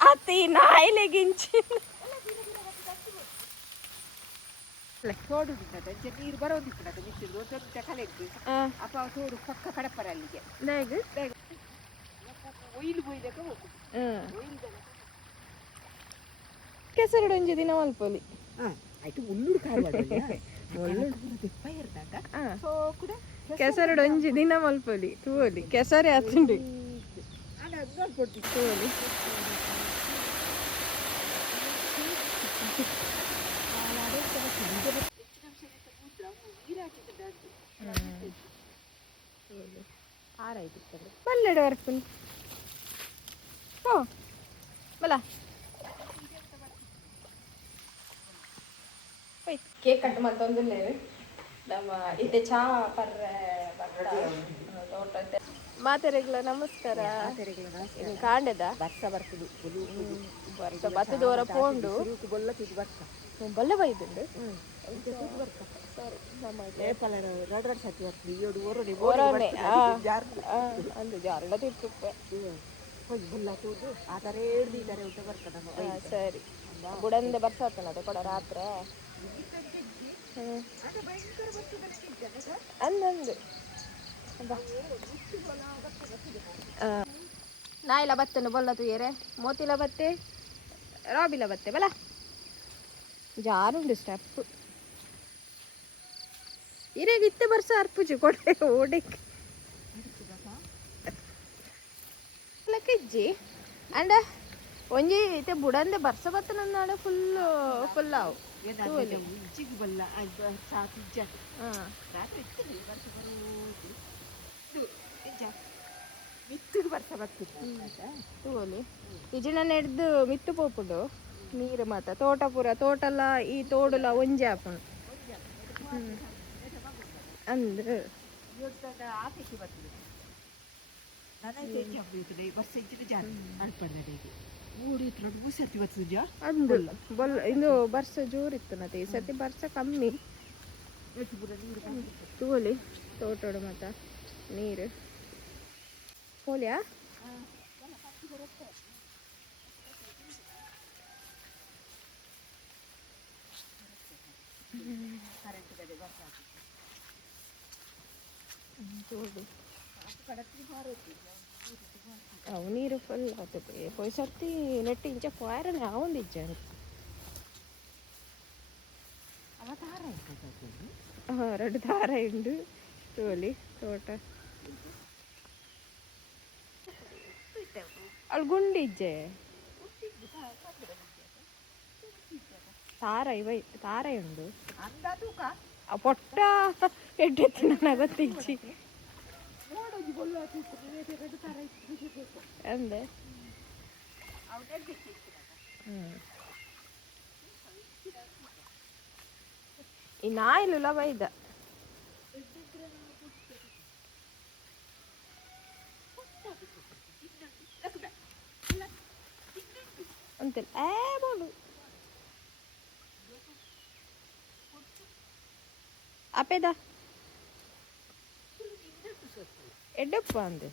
అతి నాయలెగించి ತೋಡು ನೀರು ಬರೋದಿತ್ತು ಮಿಕ್ಕಿದ್ದು ದೊಡ್ಡ ಕಲೆಗೆ ಅಪ್ಪ ತೋಡು ಪಕ್ಕ ಕಡಪರ ಅಲ್ಲಿಗೆ ಒಯ್ಲು ಬೊಯ್ದಕ್ಕೆ ಹೋಗುದು ಕೆಸರಡು ಒಂಜಿ ದಿನ ಮಲ್ಪೊಲಿ ಆಯ್ತು ಉಲ್ಲುಡು ಕಾರವಾಡ ಕೆಸರಡು ಒಂಜಿ ದಿನ ಮಲ್ಪೊಲಿ ತೂವಲಿ ಕೆಸರೇ ಹತ್ತುಂಡು ತೂವಲಿ ಬಲ್ಲೆಡೆ ವರ್ಪುನ್ ಓ ಬಲ ಕೇಕ್ ಕಟ್ ಮಲ್ತೊಂದುಲ್ಲೇರು ನಮ್ಮ ಇತ್ತೆ ಚಾ ಪರ್ರೆ ಮಾತೆರೆಗ್ಲ ನಮಸ್ಕಾರ ಕಾಂಡೆದ ಬರ್ಸ ಬರ್ತದೆ ಬರ್ಸ ಬತ್ತದವರ ಪೋಂಡು ಬೊಲ್ಲ ಬೈದುಂಡು ಅಂದು ಜಾರಡ ತಿರ್ಪುಪ್ಪೆ ಸರಿ ಬುಡಂದೆ ಬರ್ಸಾತನದ ಕೊಡ ರಾತ್ರಿ ಅಂದಂದು ನಾಯಿಲ ಬತ್ತನು ಬೊಲ್ಲ ತುಯರೆ ಮೋತಿಲ ಬತ್ತೆ ರಾಬಿಲ ಬತ್ತೆ ಬಲ ಜಾರುಂಡು ಸ್ಟೆಪ್ ಇರೇಗ ಇತ್ತೆ ಬರ್ಸ ಅರ್ಪುಜಿ ಕೊಡೆ ಓಡಿಕ್ ಇಜ್ಜಿ ಅಂಡ ಒಂಜಿ ಇತ್ತೆ ಬುಡಂದೆ ಬರ್ಸ ಬತ್ತನ ಫುಲ್ ಆವು ತೂಲಿ ಇಜಿನ ನೆಡ್ದು ಮಿತ್ತು ಪೋಪುಡು ನೀರು ಮಾತ ತೋಟ ಪೂರ ತೋಟಲ್ಲ ಈ ತೋಡುಲ ಒಂಜಿ ಆಪುಂಡು ಅಂದ್ ಬೊಲ್ಲ ಇದು ಬರ್ಸ ಜೋರಿತ್ತು ನತೆ ಈ ಸತಿ ಬರ್ಸ ಕಮ್ಮಿ ತೂಲಿ ತೋಟೋಡು ಮತ್ತ ನೀರು ಹೋಲಿಯಾ ಅವು ನೀರು ಫುಲ್ ಆಗ್ತದೆ ಪೊಯ್ ಸರ್ತಿ ನೆಟ್ಟು ಇಂಚ ಫಾಯರನ್ನ ಆವೊಂದಿಜ್ಜಾನೆ ಎರಡು ದಾರ ಉಂಡು ತೋಲಿ ತೋಟ ಅಲ್ಲಿ ಗುಂಡಿಜ್ಜೆ ತಾರ ಉಂಡು ಪೊಟ್ಟ ಎಡ್ಡೆತ್ತು ನನ್ನ ಗೊತ್ತಿಜ್ಜಿ ಅಂದೆ ಈ ನಾಯಿಲು ಬೈದ ಅಂತೆ ಬೋಲು ಅಪೇದ ಎಡ್ಡಪ್ಪ ಅಂದೆ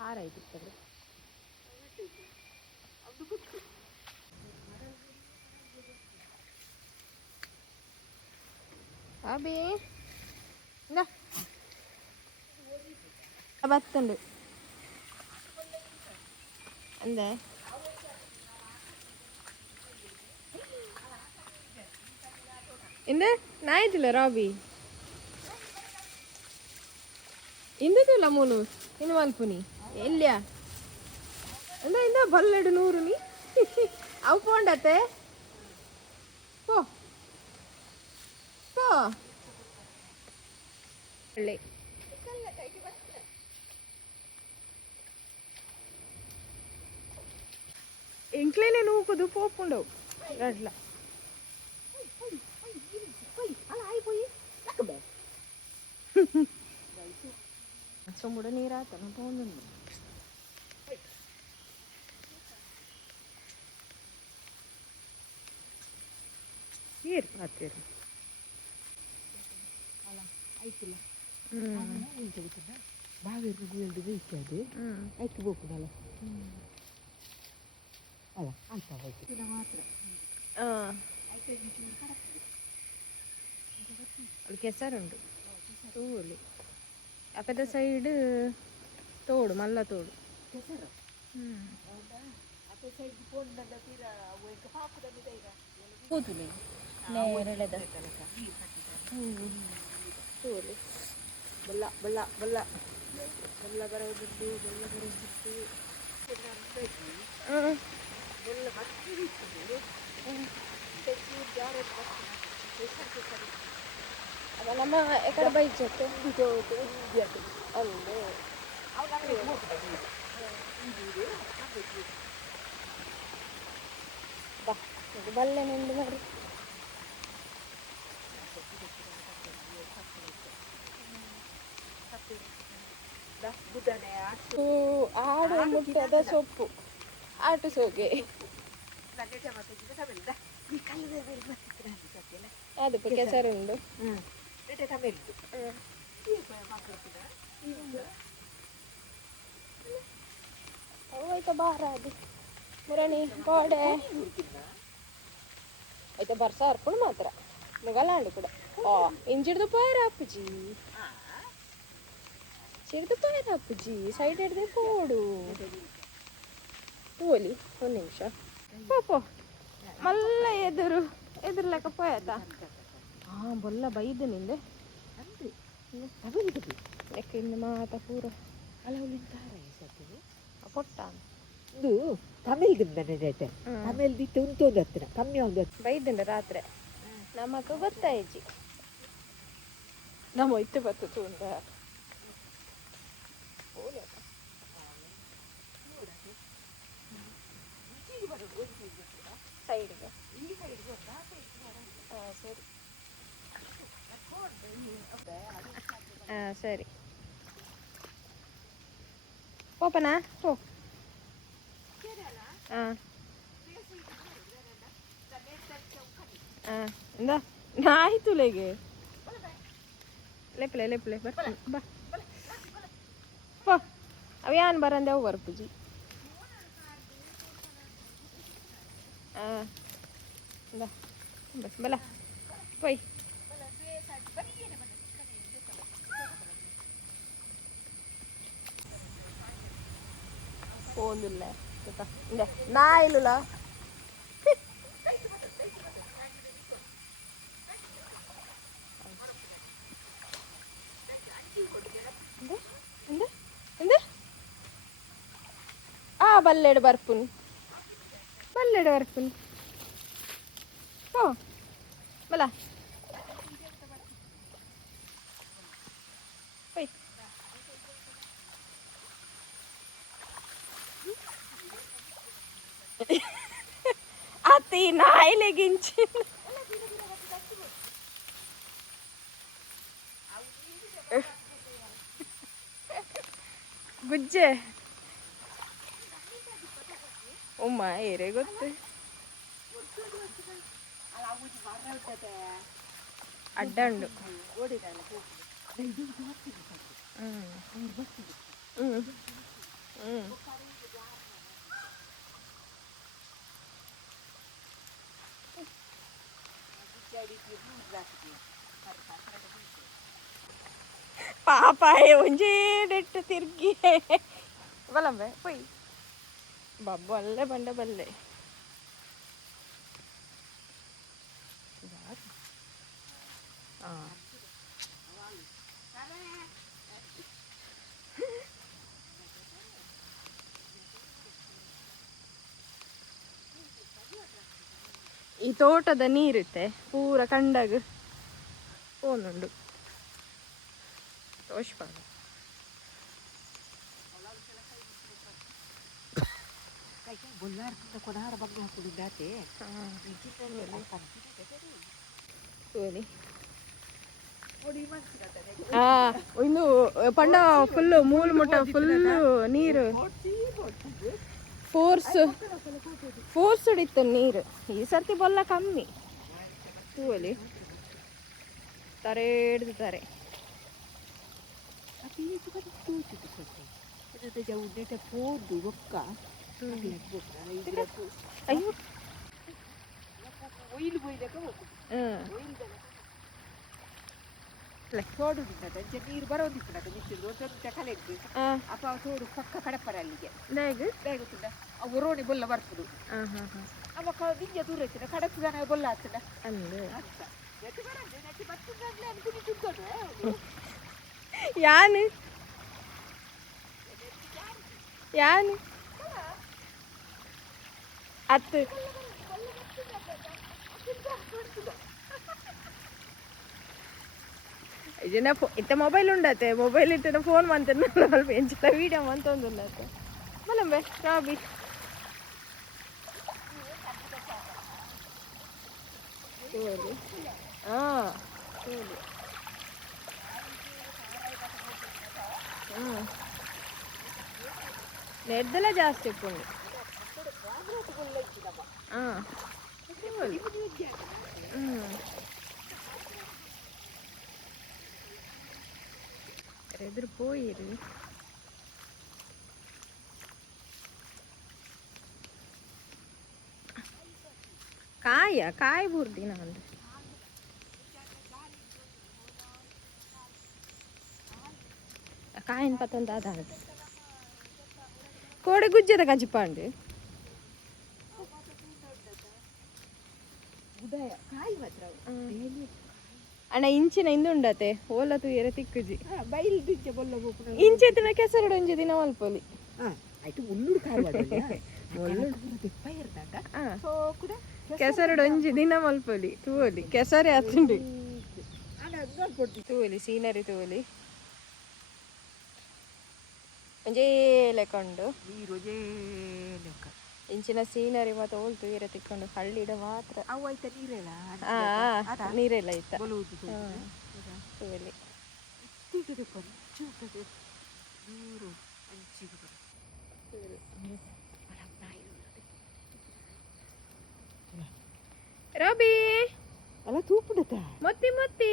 ಆರಾಯ್ತು ಅಬಿ ಬತ್ತುಂಡು ಅಂದೆ ಇಂದೆ ನಾಯ್ತಿಲ್ಲ ರಾಬಿ ಇಂದಲ್ಲ ಮೂನು ಇನ್ನು ಮಲ್ಪುನಿ ಎಲ್ಲಿಯ ಇಂದ ಇಂದ ಬಲ್ಲೆಡು ನೂರು ನೀ ಅವು ಪೋಂಡತೆ ಪೋ ಪೋ ಒಳ್ಳೆ ఇంట్లోనే నూకుదు పోపుండవు అట్లా సొమ్ముడు నీరాతను పోతుంది ಏರು ಮಾತೇರು ಆಯ್ತಿಲ್ಲ ಉಂಟು ಗೊತ್ತಿಲ್ಲ ಬಾವಿರ್ದು ಗುಳ್ದು ಬೇಯ್ತದೆ ಆಯ್ತು ಬೋಕುದಲ್ಲ ಅಲ್ಲ ಆಯ್ತಾ ಆಯ್ತು ಮಾತ್ರ ಅಲ್ಲಿ ಕೆಸರುಂಟು ತೋಲಿ ಅಪದ ಸೈಡ್ ತೋಡು ಮಲ್ಲ ತೋಡು ಕೆಸರು ಅದೇ ಸೈಡ್ ಪೋಂಡಲ್ಲ ತೀರಾ ಪಾಪುದಲ್ಲಿ ಕೂತುಲೆ ನೇರಳೆದ ತೋಲಿ ಬಲ್ಲ ಬಲ್ಲ ಬಲ್ಲ ಬಲ್ಲ ಬರೋದಿದ್ದು ಬೆಲ್ಲ ಬರೋದಿತ್ತು ಬೆಲ್ಲ ಮತ್ತೆ ಇರ್ತದೆ ಅವ ನಮ್ಮ ಎಕಡೆ ಬೈಚತ್ತೆ ಅಲ್ಲೇ ಬಾ ಬಲ್ಲೆ ನಿಂದು ಮಾಡಿ ಆಡು ಮುಟ್ಟದ ಸೊಪ್ಪು ಆಟು ಸೋಗೆ ಅದು ಕೆಸರುಂಡು ಆಯ್ತಾ ಬಾರ ಅದು ಮುರಣಿ ಗೋಡೆ ಆಯ್ತಾ ಬರ್ಸ ಹರ್ಕೊಂಡು ಮಾತ್ರ ಮುಗಲಾಂಡು ಕೂಡ ಇಂಜಿಡ್ದು ಪೋಯರ ಅಪ್ಪುಜಿ ಚಿಡ್ದು ಪೋಯರ ಅಪ್ಪುಜಿ ಸೈಡ್ ಹಿಡ್ದೆ ಪೋಡು ಪೋಲಿ ಒಂದು ನಿಮಿಷ ಪೋಪೋ ಮಲ್ಲ ಎದುರು ಲೆಕ್ಕ ಪೋಯತ ಬೊಲ್ಲ ಬೈದು ನಿಂದೆ ಲೆಕ್ಕ ಇನ್ನು ಮಾತ ಪೂರ ಪೊಟ್ಟ ಇದು ತಮಿಳ್ದಿಂದ ರೇಟ್ ತಮಿಳ್ದಿತ್ತು ಉಂಟೊಂದು ಹತ್ತಿರ ಕಮ್ಮಿ ಒಂದು ಬೈದಂಡ ರಾತ್ರಿ ನಮಗ ಗೊತ್ತಾಯ್ಜಿ ನಮ್ಮ ಇತ್ತು ಬತ್ತು ಚೂಂದ ಸೈಡ್ಗೆ ಸರಿ ಸರಿ ಪೋಪನಾ ಪೋ ಆಯ್ತು ಲೇಗೆ ಲೆಪ್ಲೆ ಲೆಪ್ಲೆ ಬರ್ತೀನಿ ಬಾ ಪೋ ಅವ ಯಾನ್ ಬರಂದೆ ಅವು ಬರ್ಪುಜಿ ಬಲ ಪೊಯ್ പോന്നില്ല നായില്ല ಬಲ್ಲೆಡು ಬರ್ಪುನಿ ಓ ಬಲ ಹೋಯ್ ಅತಿ ನಾಯಿಲೆಗಿಂಚಿ ಗುಜ್ಜೆ ಉಮ್ಮ ಏರೇ ಗೊತ್ತು ಅಡ್ಡ ಉಂಡು ಪಾಪ ಒಂಜೇಡೆಟ್ಟು ತಿರ್ಗಿ ಬಲಂಬೆ ಪೊಯ್ ಬಲ್ಲೆ ಬಂಡೆ ಬಲ್ಲೆ ಈ ತೋಟದ ನೀರಿತ್ತೆ ಪೂರ ಕಂಡಾಗ ಪೋನುಂಡು ತೋಷ್ಪಾಗ ಇನ್ನು ಪಂಡ ಫುಲ್ ಮೂಲ ಮುಟ್ಟ ಫುಲ್ ನೀರು ಫೋರ್ಸ್ ಹಿಡಿತು ನೀರು ಈ ಸರ್ತಿ ಬೊಲ್ಲ ಕಮ್ಮಿ ತೂವಲಿ ತಾರೆ ಹಿಡ್ದು ತಾರೆ ಅಯ್ಯೋ ತೋಡುಂಟದ ನೀರು ಬರೋದಿತ್ತು ಮಿಕ್ಕಿದ್ದು ಒಂದೊಂದು ಕಲೆಗ್ದು ಅಪ್ಪ ತೋಡು ಪಕ್ಕ ಕಡಪರ ಅಲ್ಲಿಗೆ ಗೊತ್ತಿಲ್ಲ ಅವು ರೋಣಿ ಬೊಲ್ಲ ಬರ್ತದು ಅವಾಗ ನಿಂಗೆ ದೂರ ಇರ್ತೀನಿ ಕಡಪು ಜನ ಬೊಲ್ಲ ಆಗ್ತದ ಅಂತ ಯಾನು ಯಾನು ಅತ್ತು ಇದನ್ನ ಇತ್ತ ಮೊಬೈಲ್ ಉಂಡತ್ತೆ ಮೊಬೈಲ್ ಇಟ್ಟನ ಫೋನ್ ಮಾಡ್ತೇನೆ ಸ್ವಲ್ಪ ಎಂಚಿನ ವೀಡಿಯೋ ಅಂತ ಒಂದು ಉಂಡತ್ತೆ ಮಲಂಬೆ ರಾಬಿ ಹಾಂ ನೆಡ್ದೆಲ್ಲ ಜಾಸ್ತಿ ಇಟ್ಕೊಂಡು ಹಾಂ ಎದುರು போயிரு ಕಾಯಿ ಬೂರ್ದಿನ ಒಂದು ಕಾಯಿನ ಪತ್ತೊಂದು ಅದಾದ ಕೋಡೆ ಗುಜ್ಜದ ಗಜಿಪಾಂಡು ಅಣ್ಣ ಇಂಚಿನ ಇಂದು ಉಂಡತೆ ಓಲತು ಎರೆ ತಿಕ್ಕುಜಿ ಬೈಲ್ ದಿಜ್ಜೆ ಬೊಲ್ಲ ಇಂಚೆತ್ತಿನ ಕೆಸರು ಒಂಜಿ ದಿನ ಮಲ್ಪೊಲಿ ಆಯ್ತು ಉಳ್ಳುಡು ಕೆಸರು ಒಂಜಿ ದಿನ ಮಲ್ಪೊಲಿ ತೂವಲಿ ಕೆಸರೇ ಹತ್ತುಂಡು ತೂವಲಿ ಸೀನರಿ ತೂವಲಿ ಒಂಜೇ ಲೆಕ್ಕೊಂಡು ನೀರು ಲೆಕ್ಕ ಇಂಚಿನ ಸೀನರಿ ಮತ್ತೆ ಹೋಲ್ತು ಈರೆ ತಿಕ್ಕೊಂಡು ಹಳ್ಳಿಡ ಮಾತ್ರ ಅವು ಆಯ್ತಾ ನೀರೆಲ್ಲ ನೀರೆಲ್ಲ ಆಯ್ತಾ ನೀರು ರಬಿ ಅಲ್ಲ ತೂಪುಡತ ಮೊತ್ತಿ ಮೊತ್ತಿ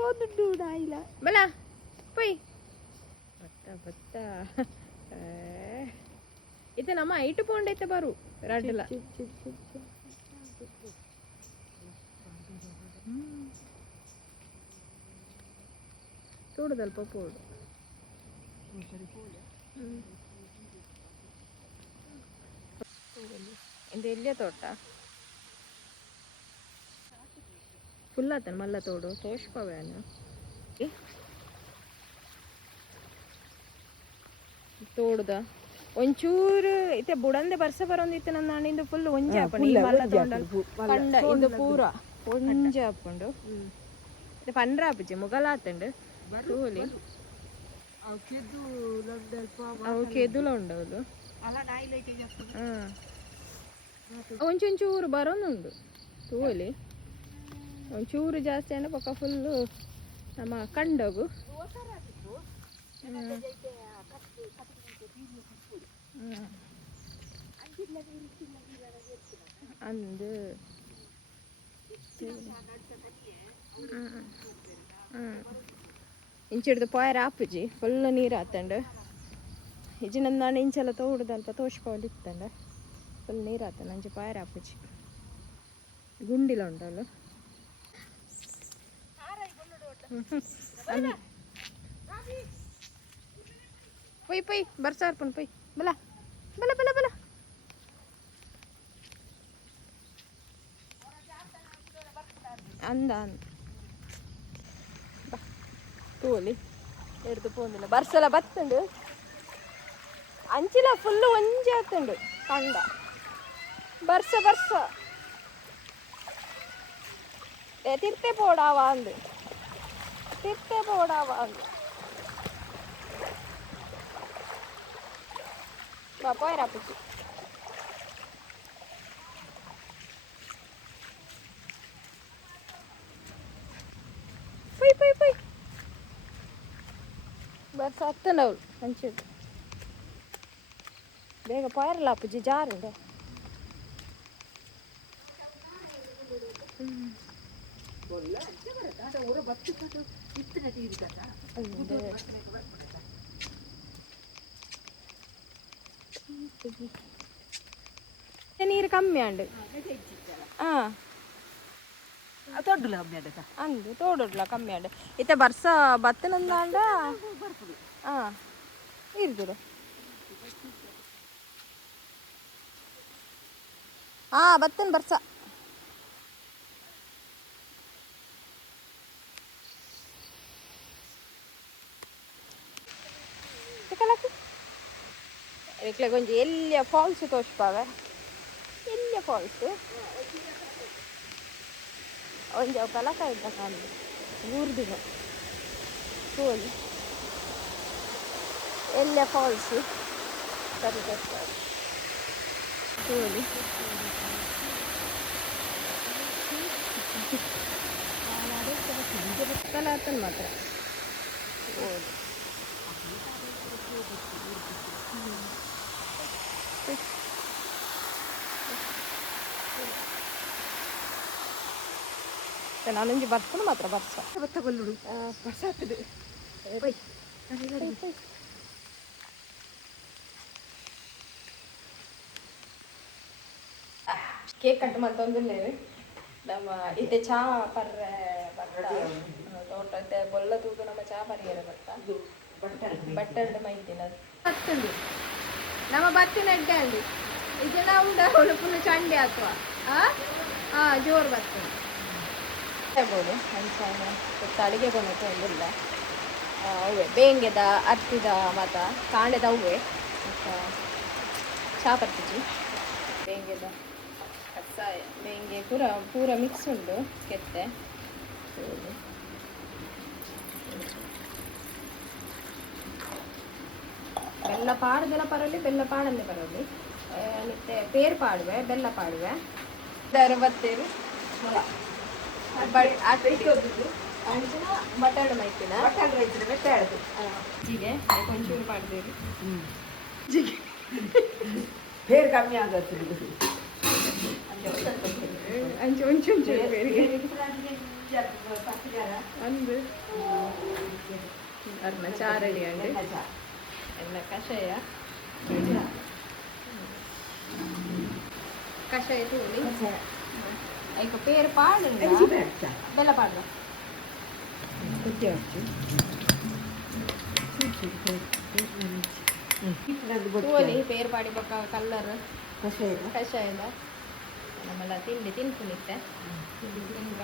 ಓದುಂಡು ನಾಯಿಲ ಬಲ ಪೊಯ್ ಬತ್ತ ಬತ್ತ ಇದು ನಮ್ಮ ಐಟು ಪೋಂಡೈತೆ ಬರು ರಡ್ಲ ತೋಡುದಲ್ಪ ಪೋಡು ಇದು ಎಲ್ಲಿಯ ತೋಟ ಫುಲ್ ಆತನ ಮಲ್ಲ ತೋಡು ತೋಷ್ಪವೇನು ತೋಡುದ ಒಂಚೂರು ಇತ್ತೆ ಬುಡಂದೆ ಬರ್ಸ ಬರೋಂದಿತ್ತು ನನ್ನ ಅಣ್ಣಿಂದು ಫುಲ್ ಒಂಜೆ ಹಾಕೊಂಡು ಈ ಮಲ್ಲ ತಗೊಂಡಲ್ ಪಂಡ ಇಂದು ಪೂರ ಒಂಜೆ ಹಾಕೊಂಡು ಇದು ಪಂಡ್ರ ಹಾಪಿಜಿ ಮುಗಲ ಆತಂಡು ತೂಲಿ ಅವು ಕೆದುಲ ಉಂಡವದು ಒಂಚೂರು ಬರೋನುಂಡು ತೂಲಿ ಒಂಚೂರು ಜಾಸ್ತಿ ಅಂದ್ರೆ ಪಕ್ಕ ಫುಲ್ಲು ನಮ್ಮ ಕಂಡಗು ಅಂದು ಇಂಚಿಡ್ದು ಪಾಯರ್ ಆಪುಜಿ ಫುಲ್ ನೀರು ಆತಂಡು ಇಜಿ ನನ್ನ ಇಂಚೆಲ್ಲ ತೋಡುದಲ್ಪ ತೋಷ್ಪವಲ್ಲಿ ಇತ್ತಂಡ ಫುಲ್ ನೀರು ಆತಂಡು ಅಂಚೆ ಪಾಯರ್ ಆಪುಜಿ ಗುಂಡಿಲ ಉಂಟಲ್ಲ ಪೊಯ್ ಪೊಯ್ ಬರ್ಸಾರ್ಪಣ್ ಪೊಯ್ ಬಲ ಬಲ ಬಲ ಬಲ ಅಂದ ಅಂದ ತೋಲಿ ಎಡ್ದು ಪೋಂದಿಲ್ಲ ಬರ್ಸಲ ಬತ್ತುಂಡು ಅಂಚಿಲ ಫುಲ್ಲು ಒಂಜಿ ಆತುಂಡು ಕಂಡ ಬರ್ಸ ಬರ್ಸ ತಿರ್ತೆ ಪೋಡಾವ ಅಂದು ತಿರ್ತೆ ಪೋಡಾವ ಅಂದು ಪಾಯರ ಪುಚ್ಚಿ ಪೊಯ್ ಪೊಯ್ ಪೊಯ್ ಬರ್ಸ ಹತ್ತನವಳು ಹಂಚಿದ್ದು ಬೇಗ ಪಾಯರಲ್ಲ ಅಪ್ಪುಜಿ ಜಾರುಂಡೆ बोलला अच्छा बरं आता ओरं बत्ती काढ इतना टीव्ही कसा ನೀರು ಕಮ್ಮಿ ಅಂಡು ತೊಡ್ಡುಲ ಕಮ್ಮಿ ಅಡ ಅಂದು ತೋಡುಡ್ಲ ಕಮ್ಮಿ ಅಂಡು ಇತ್ತೆ ಬರ್ಸ ಬತ್ತನಂದಾಂಡ ಇರ್ದುಡು ಬತ್ತನ್ ಬರ್ಸ ಇಕ್ಲೆ ಕೊಂಚ ಎಲ್ಲಿಯ ಫಾಲ್ಸ್ ತೋರಿಸ್ಪಾವೆ ಎಲ್ಲಿಯ ಫಾಲ್ಸ್ ಒಂಜ ಕಲಕ ಇದ್ದ ಕಾಣು ಊರ್ದಿನ ತೋಲಿ ಎಲ್ಲಿಯ ಫಾಲ್ಸ್ ಸರಿ ತೋರಿಸ್ತಾರೆ ತೋಲಿ ಕಲಾತನ್ ಮಾತ್ರ ಓದು ನಾನೊಂಜಿ ಬರ್ಕೊಂಡು ಮಾತ್ರ ಬರ್ಸ ತಗೊಳ್ಳುಡು ಬರ್ಸ ಆಗ್ತದೆ ಕೇಕ್ ಕಟ್ ಮಾಡ್ತಂದಿಲ್ಲೇವೆ ನಮ್ಮ ಇತ್ತೆ ಚಾ ಪರ್ರೆ ಬರ್ತ ತೋಟದ ಬೊಲ್ಲ ತೂದು ನಮ್ಮ ಚಾ ಪರಿಯರ ಬರ್ತ ಬಟ್ಟರ್ಡ್ ಮೈತಿನ ಬತ್ತುಂಡು ನಮ್ಮ ಬತ್ತಿನ ಎಡ್ಡೆ ಅಂಡಿ ಇದನ್ನ ಉಂಡ ಪುನಃ ಚಂಡೆ ಅಥವಾ ಜೋರು ಬರ್ತದೆ ಹೇಳ್ಬೋದು ಸ್ವಲ್ಪ ಅಡಿಗೆ ಕೊಂಡಕ್ಕೆ ಒಂದಿಲ್ಲ ಅವೇ ಬೇಂಗೆದ ಅರ್ತಿದ ಮತ್ತು ಕಾಂಡೆದ ಅವೇ ಮತ್ತು ಚಾಪತ್ತಿಜಿ ಬೇಂಗೆದ ಕಚ್ಚಾಯ ಬೇಂಗೆ ಪೂರ ಮಿಕ್ಸ್ ಉಂಟು ಕೆತ್ತೆ ಬೆಲ್ಲ ಪಾಡ್ದೆಲ್ಲ ಪರಲಿ ಬೆಲ್ಲ ಪಾಡಲ್ಲೇ ಬರಲಿ ಮತ್ತೆ ಪೇರು ಪಾಡುವೆ ಬೆಲ್ಲ ಪಾಡುವೆ 60 ಮೊಳ ಬಟಾಣ ಮೈತಿನ ಬೆಟ್ಟಾಡದು ಜಿಗೆ ಒಂಚೂರು ಪಾಡ್ದೇರಿ ಜಿಗೆ ಬೇರೆ ಕಮ್ಮಿ ಆಗತ್ತೆ ಒಂಚೂರು ಬೇರೆ ಅಂದು ಅರ್ನ ಚಾರಡಿ ಅಂಡಿ ಎಲ್ಲ ಕಷಾಯ ತೂಲಿ ಈಗ ಪೇರು ಪಾಡು ಬೆಲ್ಲ ಪಾಡು ತೋಲಿ ಪೇರು ಪಾಡಿ ಬೊಕ್ಕ ಕಲ್ಲರ್ ಕಷಾಯದ ನಮ್ಮೆಲ್ಲ ತಿಂಡಿ ತಿನ್ಕೊಂಡಿತ್ತೆ ತಿನ್ಗ